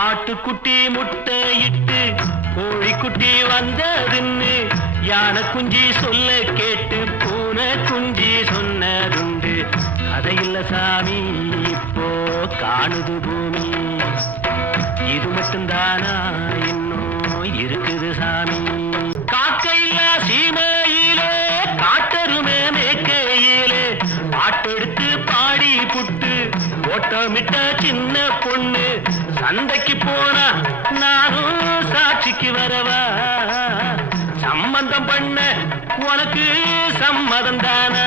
ஆட்டுக்குட்டி முட்டையிட்டு கோழிக்குட்டி வந்ததுன்னு யானை குஞ்சி சொல்ல கேட்டு பூனை குஞ்சி சொன்னதுண்டு. கதையில்ல சாமி இப்போ காணுது பூமி, இது மட்டும்தானா இன்னும் இருக்குது சாமி. காக்கையில்லா சீமையிலே காட்டருமே மேக்கையிலே பாட்டெடுத்து பாடி புட்டு ஓட்டமிட்ட சின்ன பொண்ணு. சந்தைக்கு போனா நானும் சாட்சிக்கு வரவா? சம்பந்தம் பண்ண உனக்கு சம்மதம் தானா?